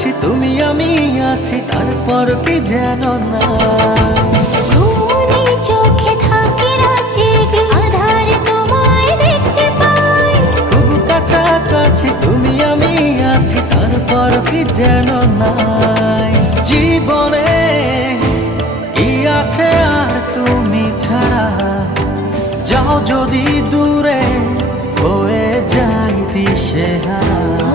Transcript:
কাছাকাছি তুমি আমি আছি, তারপর কি যেন না। ঘুমনি চোখে থাকে রাজেগে, আধারে তোমায় দেখতে পাই। খুব কাছাকাছি তুমি আমি আছি, তারপর কি যেন নাই। জীবনে কি আছে আর তুমি ছাড়া, যাও যদি দূরে হয়ে যাই দিশেহারা।